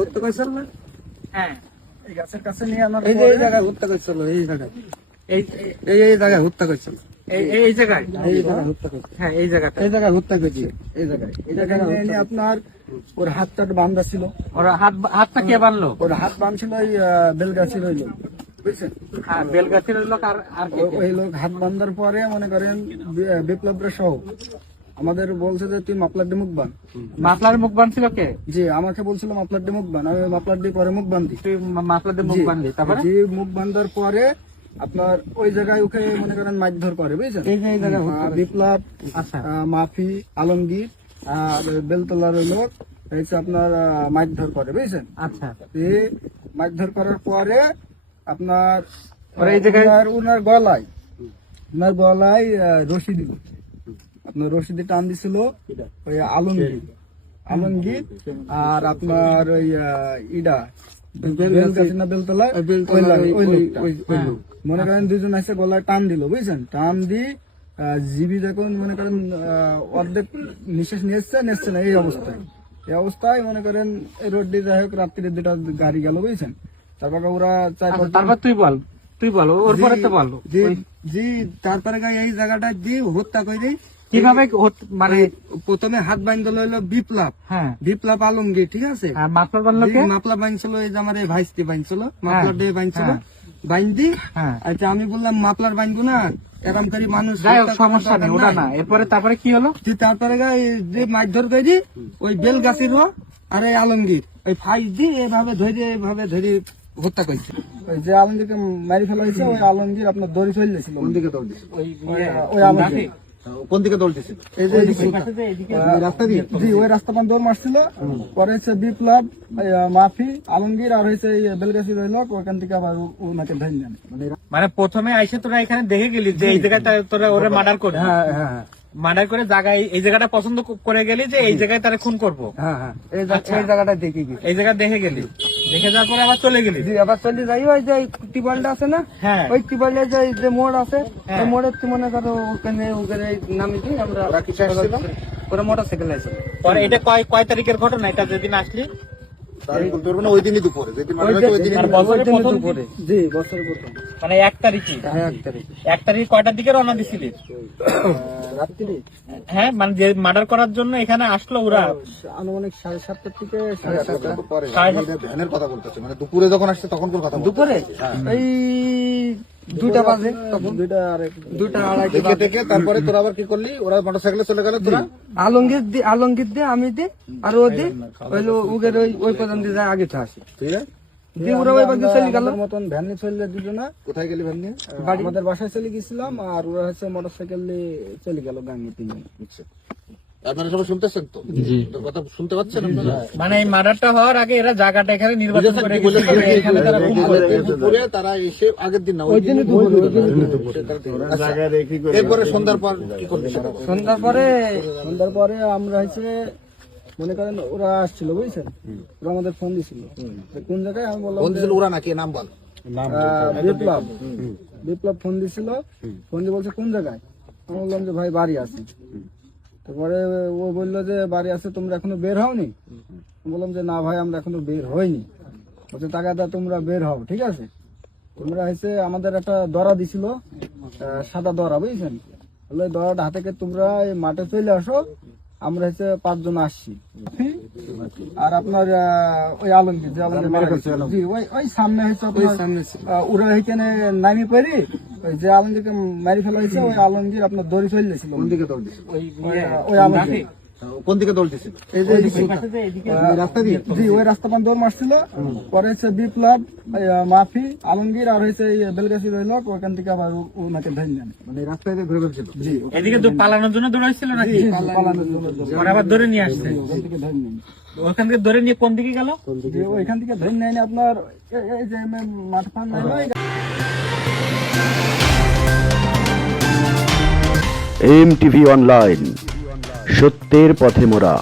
হত্যা করেছিল না? হ্যাঁ, এই গাছের কাছে নিয়ে আমার এই জায়গায় হত্যা করেছিল, এই জায়গায় এই জায়গায় হত্যা করেছিল, এই জায়গায় হত্যা করেছিল। হ্যাঁ, এই জায়গাটা এই জায়গায় হত্যা করেছে, এই জায়গায় নিয়ে আপনার ওর হাতটা বান্ধা ছিল। ওরা হাতটা কে বানলো? ওর হাত বাঁধছিল ওই বেলগাছির ওই লোক, বুঝছেন? হ্যাঁ, বেলগাছির লোক। আর ওই লোক হাত বান্ধার পরে মনে করেন বিপ্লবরা সহ আমাদের বলছে যে তুই মাপলার দিয়ে মুখ বান। মাফলার মুখ বানছিল কে? জি, আমাকে বলছিল মাপলার দিয়ে মুখ বান, আমি মাপলার দিয়ে পরে মুখ বান্ধি। তুই মাফলার দিয়ে মুখ বানলি, তারপরে জি, মুখ বান্ধার পরে আপনার ওই জায়গায় ওকে মনে করেন মারধর করে, বুঝছেন? এই জায়গায় আর বিপ্লব, আচ্ছা, মাফি, আলমগীর আর বেলতলার ওই লোক হচ্ছে আপনার মারধর করে, বুঝছেন? আচ্ছা। এই মারধর করার পরে আপনার ওরা এই জায়গায় ওনার গলায় রশি দিল, আপনার রশি দিয়ে টান দিছিল ওই আলমগীর আর আপনার ওই ইডা বেলতলা ওই লোকটা। মনে করেন দুজন এসে গলায় টান দিল, বুঝছেন? টান দি জিবি যখন মনে করেন অর্ধেক নিঃশ্বাস নিচ্ছে না, এই অবস্থায় মনে করেন এই রোড দিয়ে যাই হোক রাত্রির 2টা গাড়ি গেল, বুঝছেন? তারপরে ওরা তারপর তুই বল ওর পরে তো বল। জি, তারপরে এই জায়গাটা দিয়ে হত্যা করে কিভাবে মানে প্রথমে হাত বান্ধল হইলো বিপ্লব আলমগীর, ঠিক আছে? মাফলার বানলো কে? মাফলা বাঁধছিল এই যে আমার এই ভাইস্তি বাঁধছিল, মাফলার দিয়ে বাঁধছিল, বাইন্দি। আচ্ছা, আমি বললাম মাফলার বাঁধবো না, এরকম করে মানুষ সমস্যা নেই, ওটা না। তারপরে কি হলো? তারপরে যে মারধর করে ওই বেলগাছির আর এই আলমগীর ওই ফাইস দিয়ে এভাবে ধরে হত্যা করছে। ওই যে আলমগীরকে মারি ফেলা হয়েছে, ওই আলমগীর আপনার দড়ি চলছিল। কোন দিকে দৌড় দিছিল? ওই আলমগীর কোন দিকে দৌড় দিছিল? এই যে রাস্তা দিয়ে, জি, ওই রাস্তা পান দৌড় মারছিল। পরে হচ্ছে বিপ্লব, মাফি, আলমগীর আর হয়েছে বেলগাছি রইল, ওখান থেকে আবার ওনাকে ধরে নেন। মানে প্রথমে আইসে তোরা এখানে দেখে গেলি যে এই জায়গাটা তোরা ওরা মার্ডার করে, হ্যাঁ, মার্ডার করে জায়গায় এই জায়গাটা পছন্দ করে গেলি যে এই জায়গায় তারা খুন করবো। হ্যাঁ, এই জায়গাটা দেখে গেছি, এই জায়গা দেখে গেলি, দেখে যাওয়ার পরে আবার চলে গেলি। জি, আবার চলে যাই ওই যে টিউবওয়েলটা আছে না, হ্যাঁ, ওই টিউবওয়েলের যে মোড় আছে, ওই মোড়ের মনে করো ওখানে নামি দিই আমরা। ওরা মোটরসাইকেল আছে। পরে এটা কয় তারিখের ঘটনা? এটা যেদিন আসলি ওই দিনই দুপুরে, জি, বছরের প্রথম, মানে 1 তারিখে। হ্যাঁ, 1 তারিখ কয়টার দিকে রওনা দিছিলি? রাত্রি। হ্যাঁ, মানে যে মার্ডার করার জন্য এখানে আসলো ওরা আনুমানিক 7:30 থেকে 7:30। ভ্যানের কথা বলতেছে, মানে দুপুরে যখন আসছে তখন কোন কথা? দুপুরে এই 2টা বাজে, তখন 2টা আড়াই থেকে। তারপরে তোরা আবার কি করলি? ওরা মোটরসাইকেলে চলে গেল, তোরা আলমগীর দিয়ে আমি দি আর ও দি হইলো উগের ওই পর্যন্ত যায় আগে তো আসে, ঠিক আছে? ওরা ওই বাজে চলে গেল মতন ভ্যান নিয়ে চলে দুজনা। কোথায় গেলি ভ্যান নিয়ে? আমাদের বাসায় চলে গেছিলাম, আর ওরা হচ্ছে মোটরসাইকেল নিয়ে চলে গেল গাঙ্গে 3 জন। আপনারা সবাই শুনতেছেন তো? জি, কথা শুনতে পাচ্ছেন আপনারা? মানে এই মার্ডারটা হওয়ার আগে এরা জায়গাটা এখানে নির্বাচন করে গেছে, এখানে তারা খুন করে দুপুরে তারা এসে আগের দিন না, ওই দিন দুপুরে জায়গা রেখে করে। এরপরে সন্ধ্যার পর কি করবে? সন্ধ্যার পরে আমরা হচ্ছে মনে করেন ওরা আসছিল, বুঝছেন? ওরা আমাদের ফোন দিছিল কোন জায়গায়। আমি বললাম ওরা নাকি নাম বল, বিপ্লব ফোন দিছিল। ফোন দিয়ে বলছে কোন জায়গায়? আমি বললাম যে ভাই বাড়ি আছে। তারপরে ও বললো যে বাড়ি আছে, তোমরা এখনো বের হওনি? বললাম যে না ভাই, আমরা এখনো বের হইনি। বলছে টাকা দা, তোমরা বের হও, ঠিক আছে? তোমরা হচ্ছে আমাদের একটা দড়া দিছিল, সাদা দড়া, বুঝছেন? বললো দড়াটা হাতে করে তোমরা এই মাঠে চলে আসো, আমরা হচ্ছে 5 জন আসছি। আর আপনার ওই আলমগীর জি, ওই সামনে হচ্ছে ওরা এখানে নামি পড়ি, ওই যে আলমগীরকে মারি ফেলা হয়েছে, ওই আলমগীর আপনার দড়ি চলছিল। কোন দিকে দৌড় দিছিল? ওই আলমগীর কোন দিকে দৌড় দিছিল? এই যে রাস্তা দিয়ে, জি, ওই রাস্তা পান দৌড় মারছিল। পরে হচ্ছে বিপ্লব, মাফি, আলমগীর আর হচ্ছে বেলগাছি রইল, ওখান থেকে আবার ওনাকে ধরে নেন। মানে রাস্তায় ঘুরে ফেলছিল। জি, এদিকে পালানোর জন্য দৌড়াইছিল নাকি? পালানোর জন্য আবার ধরে নিয়ে আসছে। ওখান থেকে ধরে নেন। ওখান থেকে ধরে নিয়ে কোন দিকে গেল? ওইখান থেকে ধরে নেন আপনার এই যে মাঠ ফান এমটিভি অনলাইন, সত্যের পথে মোরা।